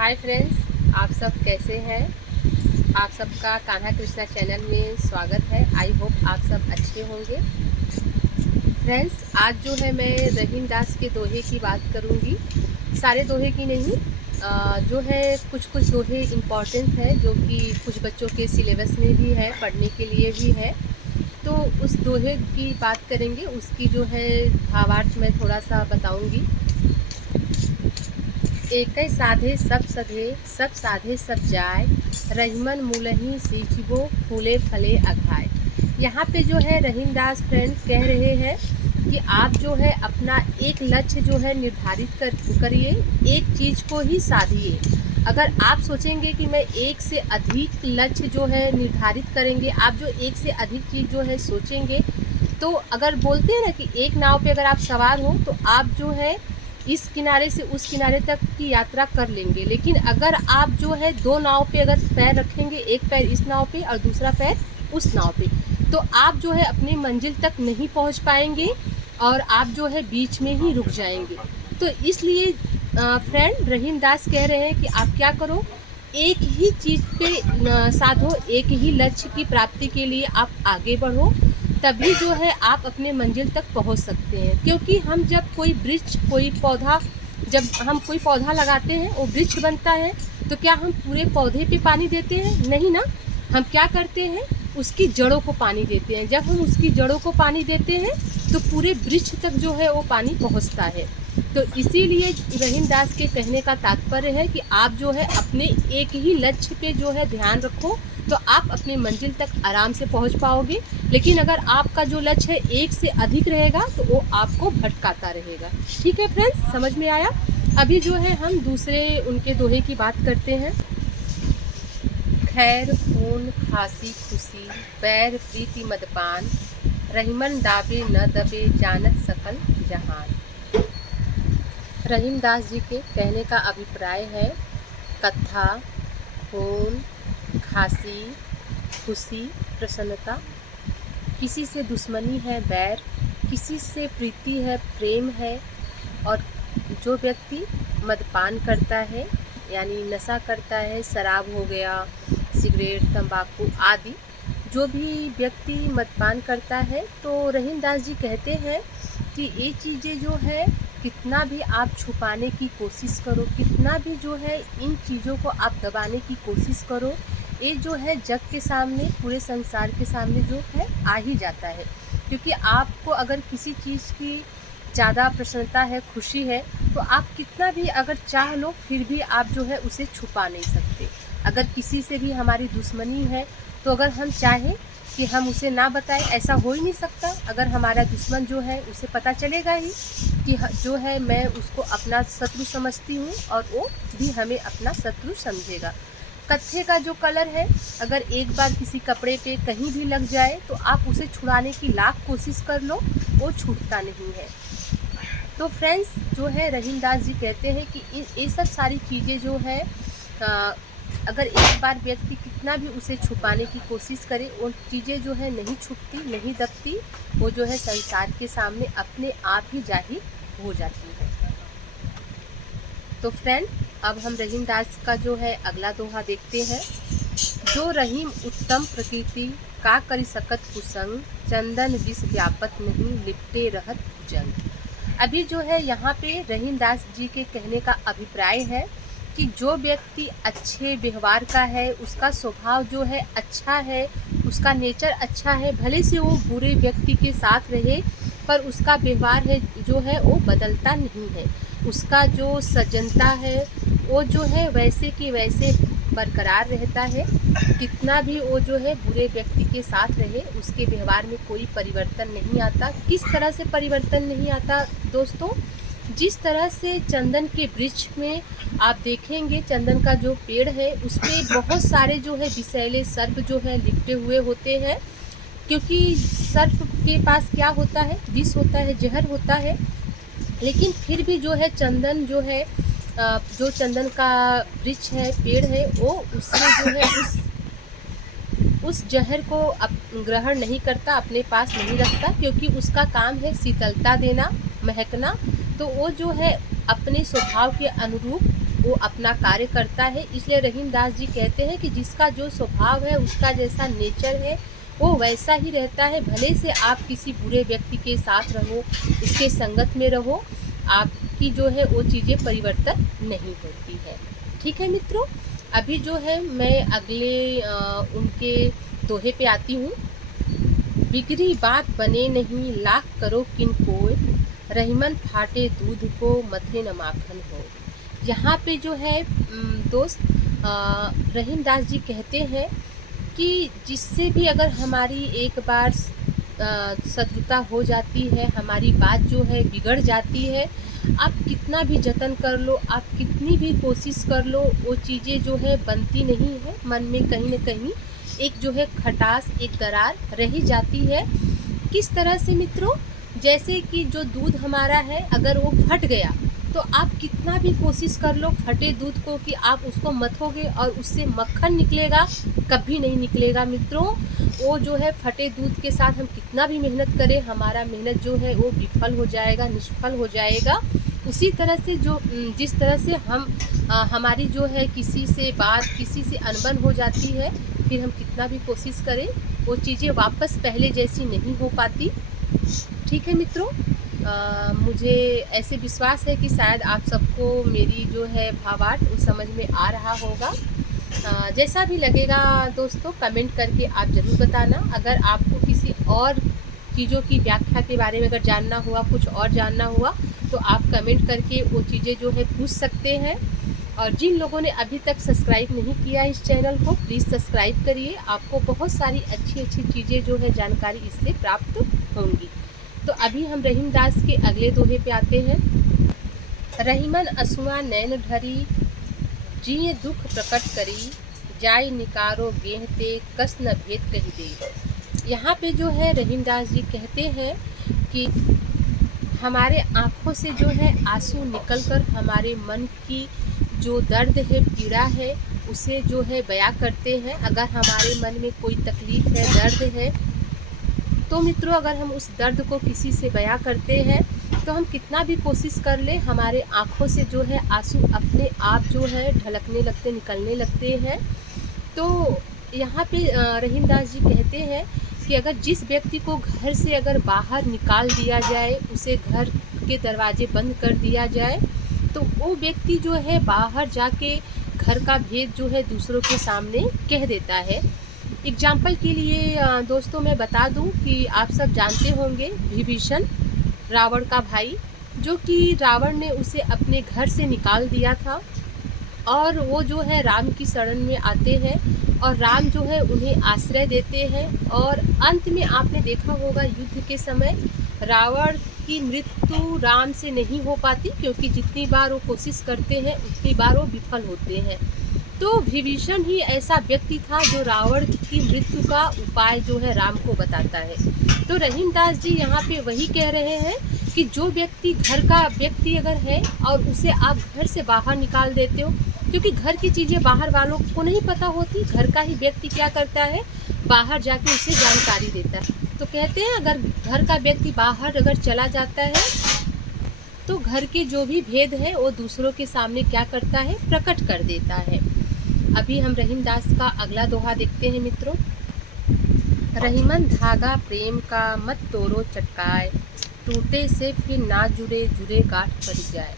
Hi friends, आप सब कैसे हैं। आप सबका कान्हा कृष्णा चैनल में स्वागत है। आई होप आप सब अच्छे होंगे। फ्रेंड्स, आज जो है मैं रहीम दास के दोहे की बात करूंगी। सारे दोहे की नहीं, जो है कुछ कुछ दोहे इम्पॉर्टेंट है जो कि कुछ बच्चों के सिलेबस में भी है, पढ़ने के लिए भी है। तो उस दोहे की बात करेंगे, उसकी जो है भावार्थ मैं थोड़ा सा बताऊंगी। एक साधे सब सधे, सब साधे सब जाय, रहीमन मूलही सींचबो फूले फले अघाय। यहाँ पे जो है रहीम दास फ्रेंड कह रहे हैं कि आप जो है अपना एक लक्ष्य जो है निर्धारित करिए, एक चीज़ को ही साधिए। अगर आप सोचेंगे कि मैं एक से अधिक लक्ष्य जो है निर्धारित करेंगे, आप जो एक से अधिक चीज़ जो है सोचेंगे, तो अगर बोलते हैं ना कि एक नाव पे अगर आप सवार हो तो आप जो है इस किनारे से उस किनारे तक की यात्रा कर लेंगे। लेकिन अगर आप जो है दो नाव पे अगर पैर रखेंगे, एक पैर इस नाव पे और दूसरा पैर उस नाव पे, तो आप जो है अपनी मंजिल तक नहीं पहुंच पाएंगे और आप जो है बीच में ही रुक जाएंगे। तो इसलिए फ्रेंड रहीम दास कह रहे हैं कि आप क्या करो, एक ही चीज़ पे साधो, एक ही लक्ष्य की प्राप्ति के लिए आप आगे बढ़ो, तभी जो है आप अपने मंजिल तक पहुंच सकते हैं। क्योंकि हम जब कोई वृक्ष, कोई पौधा, जब हम कोई पौधा लगाते हैं वो वृक्ष बनता है, तो क्या हम पूरे पौधे पे पानी देते हैं? नहीं ना। हम क्या करते हैं, उसकी जड़ों को पानी देते हैं। जब हम उसकी जड़ों को पानी देते हैं तो पूरे वृक्ष तक जो है वो पानी पहुंचता है। तो इसीलिए रहीम दास के कहने का तात्पर्य है कि आप जो है अपने एक ही लक्ष्य पे जो है ध्यान रखो, तो आप अपने मंजिल तक आराम से पहुंच पाओगे। लेकिन अगर आपका जो लक्ष्य है एक से अधिक रहेगा तो वो आपको भटकाता रहेगा। ठीक है फ्रेंड्स, समझ में आया। अभी जो है हम दूसरे उनके दोहे की बात करते हैं। खैर खून खांसी खुशी, बैर प्रीति मदपान, रहीमन दाबे न दबे जानत सकल जहान। रहीम दास जी के कहने का अभिप्राय है, कथा, खून, खांसी, खुशी, प्रसन्नता, किसी से दुश्मनी है बैर, किसी से प्रीति है प्रेम है, और जो व्यक्ति मदपान करता है यानी नशा करता है, शराब हो गया, सिगरेट, तंबाकू आदि, जो भी व्यक्ति मदपान करता है, तो रहीम दास जी कहते हैं कि ये चीज़ें जो है कितना भी आप छुपाने की कोशिश करो, कितना भी जो है इन चीज़ों को आप दबाने की कोशिश करो, ये जो है जग के सामने, पूरे संसार के सामने जो है आ ही जाता है। क्योंकि आपको अगर किसी चीज़ की ज़्यादा प्रसन्नता है, खुशी है, तो आप कितना भी अगर चाह लो फिर भी आप जो है उसे छुपा नहीं सकते। अगर किसी से भी हमारी दुश्मनी है तो अगर हम चाहें कि हम उसे ना बताएं, ऐसा हो ही नहीं सकता। अगर हमारा दुश्मन जो है उसे पता चलेगा ही कि जो है मैं उसको अपना शत्रु समझती हूँ और वो भी हमें अपना शत्रु समझेगा। कत्थे का जो कलर है, अगर एक बार किसी कपड़े पे कहीं भी लग जाए तो आप उसे छुड़ाने की लाख कोशिश कर लो, वो छूटता नहीं है। तो फ्रेंड्स, जो है रहीम दास जी कहते हैं कि ये सब सारी चीज़ें जो है अगर एक बार व्यक्ति कितना भी उसे छुपाने की कोशिश करे, वो चीज़ें जो है नहीं छुपती, नहीं दबती, वो जो है संसार के सामने अपने आप ही जाहिर हो जाती है। तो फ्रेंड, अब हम रहीम दास का जो है अगला दोहा देखते हैं। जो रहीम उत्तम प्रकृति, का करी सकत कुसंग, चंदन विष व्यापत नहीं, लिपटे रहत जंग। अभी जो है यहाँ पे रहीम दास जी के कहने का अभिप्राय है कि जो व्यक्ति अच्छे व्यवहार का है, उसका स्वभाव जो है अच्छा है, उसका नेचर अच्छा है, भले से वो बुरे व्यक्ति के साथ रहे पर उसका व्यवहार है जो है वो बदलता नहीं है। उसका जो सज्जनता है वो जो है वैसे कि वैसे बरकरार रहता है। कितना भी वो जो है बुरे व्यक्ति के साथ रहे, उसके व्यवहार में कोई परिवर्तन नहीं आता। किस तरह से परिवर्तन नहीं आता दोस्तों? जिस तरह से चंदन के वृक्ष में आप देखेंगे, चंदन का जो पेड़ है उस पर बहुत सारे जो है विषैले सर्प जो है लिपटे हुए होते हैं। क्योंकि सर्प के पास क्या होता है, विष होता है, जहर होता है। लेकिन फिर भी जो है चंदन जो है, जो चंदन का वृक्ष है, पेड़ है, वो उससे जो है उस जहर को ग्रहण नहीं करता, अपने पास नहीं रखता, क्योंकि उसका काम है शीतलता देना, महकना। तो वो जो है अपने स्वभाव के अनुरूप वो अपना कार्य करता है। इसलिए रहीमदास जी कहते हैं कि जिसका जो स्वभाव है, उसका जैसा नेचर है, वो वैसा ही रहता है। भले से आप किसी बुरे व्यक्ति के साथ रहो, उसके संगत में रहो, आपकी जो है वो चीज़ें परिवर्तन नहीं होती है। ठीक है मित्रों, अभी जो है मैं अगले उनके दोहे पे आती हूँ। बिगड़ी बात बने नहीं, लाख करो किन कोय, रहीमन फाटे दूध को, मथे न माखन हो। यहाँ पे जो है दोस्त, रहीमदास जी कहते हैं कि जिससे भी अगर हमारी एक बार शत्रुता हो जाती है, हमारी बात जो है बिगड़ जाती है, आप कितना भी जतन कर लो, आप कितनी भी कोशिश कर लो, वो चीज़ें जो है बनती नहीं है। मन में कहीं न कहीं एक जो है खटास, एक दरार रह जाती है। किस तरह से मित्रों, जैसे कि जो दूध हमारा है, अगर वो फट गया तो आप कितना भी कोशिश कर लो फटे दूध को कि आप उसको मथोगे और उससे मक्खन निकलेगा, कभी नहीं निकलेगा मित्रों। वो जो है फटे दूध के साथ हम कितना भी मेहनत करें, हमारा मेहनत जो है वो विफल हो जाएगा, निष्फल हो जाएगा। उसी तरह से जिस तरह से हमारी जो है किसी से बात, किसी से अनबन हो जाती है, फिर हम कितना भी कोशिश करें, वो चीज़ें वापस पहले जैसी नहीं हो पाती। ठीक है मित्रों, मुझे ऐसे विश्वास है कि शायद आप सबको मेरी जो है भावार्थ वो समझ में आ रहा होगा। जैसा भी लगेगा दोस्तों, कमेंट करके आप ज़रूर बताना। अगर आपको किसी और चीज़ों की व्याख्या के बारे में अगर जानना हुआ, कुछ और जानना हुआ, तो आप कमेंट करके वो चीज़ें जो है पूछ सकते हैं। और जिन लोगों ने अभी तक सब्सक्राइब नहीं किया इस चैनल को, प्लीज़ सब्सक्राइब करिए। आपको बहुत सारी अच्छी अच्छी चीज़ें जो है जानकारी इससे प्राप्त होंगी। तो अभी हम रहीमदास के अगले दोहे पे आते हैं। रहीमन असुआ नैन ढरी, जिये दुख प्रकट करी, जाय निकारो गेहते, कस न भेद कही दे। यहाँ पे जो है रहीमदास जी कहते हैं कि हमारे आँखों से जो है आंसू निकलकर हमारे मन की जो दर्द है, पीड़ा है, उसे जो है बयां करते हैं। अगर हमारे मन में कोई तकलीफ़ है, दर्द है, तो मित्रों अगर हम उस दर्द को किसी से बयां करते हैं, तो हम कितना भी कोशिश कर ले, हमारे आँखों से जो है आंसू अपने आप जो है ढलकने लगते, निकलने लगते हैं। तो यहाँ पे रहीमदास जी कहते हैं कि अगर जिस व्यक्ति को घर से अगर बाहर निकाल दिया जाए, उसे घर के दरवाजे बंद कर दिया जाए, तो वो व्यक्ति जो है बाहर जाके घर का भेद जो है दूसरों के सामने कह देता है। एग्जाम्पल के लिए दोस्तों मैं बता दूं कि आप सब जानते होंगे विभीषण, रावण का भाई, जो कि रावण ने उसे अपने घर से निकाल दिया था। और वो जो है राम की शरण में आते हैं और राम जो है उन्हें आश्रय देते हैं। और अंत में आपने देखा होगा युद्ध के समय रावण की मृत्यु राम से नहीं हो पाती, क्योंकि जितनी बार वो कोशिश करते हैं उतनी बार वो विफल होते हैं। तो विभीषण ही ऐसा व्यक्ति था जो रावण की मृत्यु का उपाय जो है राम को बताता है। तो रहीमदास जी यहाँ पे वही कह रहे हैं कि जो व्यक्ति घर का व्यक्ति अगर है और उसे आप घर से बाहर निकाल देते हो, क्योंकि घर की चीज़ें बाहर वालों को नहीं पता होती, घर का ही व्यक्ति क्या करता है, बाहर जाके उसे जानकारी देता है। तो कहते हैं अगर घर का व्यक्ति बाहर अगर चला जाता है, तो घर के जो भी भेद है वो दूसरों के सामने क्या करता है, प्रकट कर देता है। अभी हम रहीमदास का अगला दोहा देखते हैं मित्रों। रहीमन धागा प्रेम का, मत तोड़ो चटकाए, टूटे से फिर ना जुड़े, जुड़े गांठ पड़ जाए।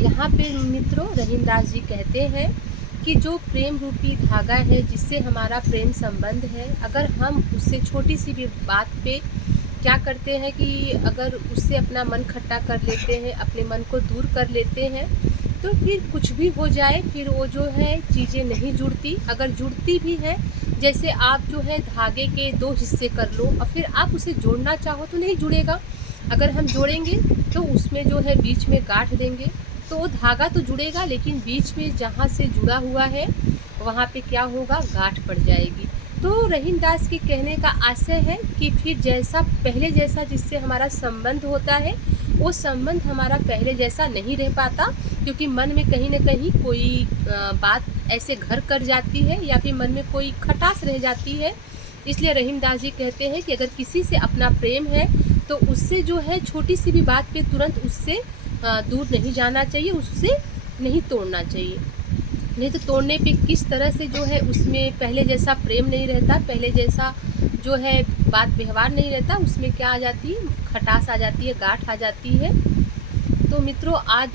यहाँ पे मित्रों रहीमदास जी कहते हैं कि जो प्रेम रूपी धागा है, जिससे हमारा प्रेम संबंध है, अगर हम उससे छोटी सी भी बात पे क्या करते हैं कि अगर उससे अपना मन खट्टा कर लेते हैं, अपने मन को दूर कर लेते हैं, तो फिर कुछ भी हो जाए, फिर वो जो है चीज़ें नहीं जुड़ती। अगर जुड़ती भी है, जैसे आप जो है धागे के दो हिस्से कर लो और फिर आप उसे जोड़ना चाहो तो नहीं जुड़ेगा। अगर हम जोड़ेंगे तो उसमें जो है बीच में गांठ देंगे तो वो धागा तो जुड़ेगा, लेकिन बीच में जहाँ से जुड़ा हुआ है वहाँ पे क्या होगा, गांठ पड़ जाएगी। तो रहीमदास के कहने का आशय है कि फिर जैसा पहले जैसा जिससे हमारा संबंध होता है, वो संबंध हमारा पहले जैसा नहीं रह पाता, क्योंकि मन में कहीं ना कहीं कोई बात ऐसे घर कर जाती है या फिर मन में कोई खटास रह जाती है। इसलिए रहीमदास जी कहते हैं कि अगर किसी से अपना प्रेम है तो उससे जो है छोटी सी भी बात पे तुरंत उससे दूर नहीं जाना चाहिए, उससे नहीं तोड़ना चाहिए। नहीं तो तोड़ने पे किस तरह से जो है उसमें पहले जैसा प्रेम नहीं रहता, पहले जैसा जो है बात व्यवहार नहीं रहता, उसमें क्या आ जाती है, खटास आ जाती है, गांठ आ जाती है। तो मित्रों आज